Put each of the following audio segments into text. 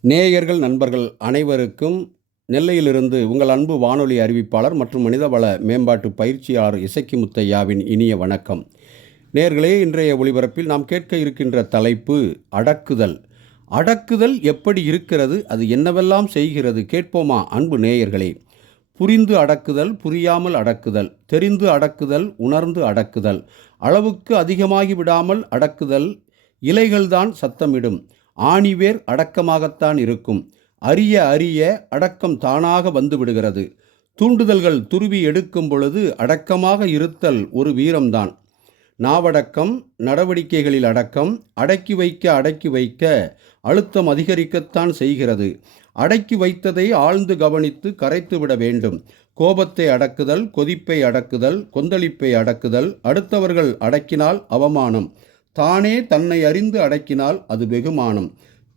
நேயர்கள் நண்பர்கள் அனைவருக்கும் நெல்லையிலிருந்து உங்கள் அன்பு வானொலி அறிவிப்பாளர் மற்றும் மனிதவள மேம்பாட்டு பயிற்சியாளர் இசக்கி முத்தையாவின் இனிய வணக்கம். நேயர்களே இன்றைய ஒளிபரப்பில் நாம் கேட்க இருக்கின்ற தலைப்பு அடக்குதல். அடக்குதல் எப்படி இருக்கிறது? அது என்னவெல்லாம் செய்கிறது? கேட்போமா அன்பு நேயர்களே. புரிந்து அடக்குதல் புரியாமல் அடக்குதல். தெரிந்து அடக்குதல் உணர்ந்து அடக்குதல். அளவுக்கு அதிகமாகி விடாமல் அடக்குதல் இலைகள்தான் சத்தமிடும். ஆணிவேர் அடக்கமாகத்தான் இருக்கும். அரிய அரிய அடக்கம் தானாக வந்துவிடுகிறது. தூண்டுதல்கள் துருவி எடுக்கும் பொழுது அடக்கமாக இருத்தல் ஒரு வீரம்தான். நாவடக்கம் நடவடிக்கைகளில் அடக்கம் அடக்கி வைக்க அடக்கி வைக்க அழுத்தம் அதிகரிக்கத்தான் செய்கிறது. அடக்கி வைத்ததை ஆழ்ந்து கவனித்து கரைத்து விட வேண்டும். கோபத்தை அடக்குதல் கொதிப்பை அடக்குதல் கொந்தளிப்பை அடக்குதல் அடுத்தவர்கள் அடக்கினால் அவமானம். தானே தன்னை அறிந்து அடக்கினால் அது வெகுமானம்.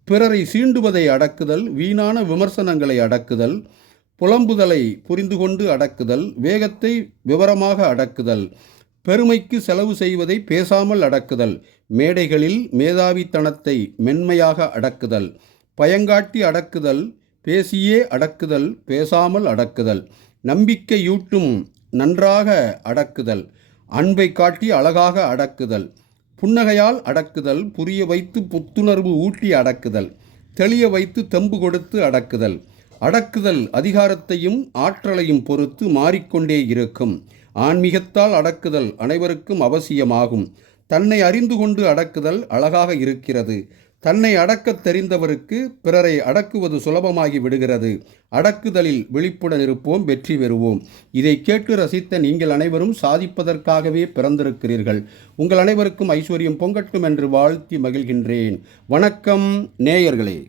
பிறரை சீண்டுவதை அடக்குதல் வீணான விமர்சனங்களை அடக்குதல் புலம்புதலை புரிந்து கொண்டு அடக்குதல் வேகத்தை விவரமாக அடக்குதல் பெருமைக்கு செலவு செய்வதை பேசாமல் அடக்குதல் மேடைகளில் மேதாவித்தனத்தை மென்மையாக அடக்குதல் பயங்காட்டி அடக்குதல் பேசியே அடக்குதல் பேசாமல் அடக்குதல் நம்பிக்கையூட்டும் நன்றாக அடக்குதல் அன்பை காட்டி அழகாக அடக்குதல் புன்னகையால் அடக்குதல் புரிய வைத்து புத்துணர்வு ஊட்டி அடக்குதல் தெளிய வைத்து தெம்பு கொடுத்து அடக்குதல். அடக்குதல் அதிகாரத்தையும் ஆற்றலையும் பொறுத்து மாறிக்கொண்டே இருக்கும். ஆன்மீகத்தால் அடக்குதல் அனைவருக்கும் அவசியமாகும். தன்னை அறிந்து கொண்டு அடக்குதல் அழகாக இருக்கிறது. தன்னை அடக்கத் தெரிந்தவருக்கு பிறரை அடக்குவது சுலபமாகி விடுகிறது. அடக்குதலில் விழிப்புடன் இருப்போம் வெற்றி பெறுவோம். இதை கேட்டு ரசித்த நீங்கள் அனைவரும் சாதிப்பதற்காகவே பிறந்திருக்கிறீர்கள். உங்கள் அனைவருக்கும் ஐஸ்வர்யம் பொங்கட்டும் என்று வாழ்த்தி மகிழ்கின்றேன். வணக்கம் நேயர்களே.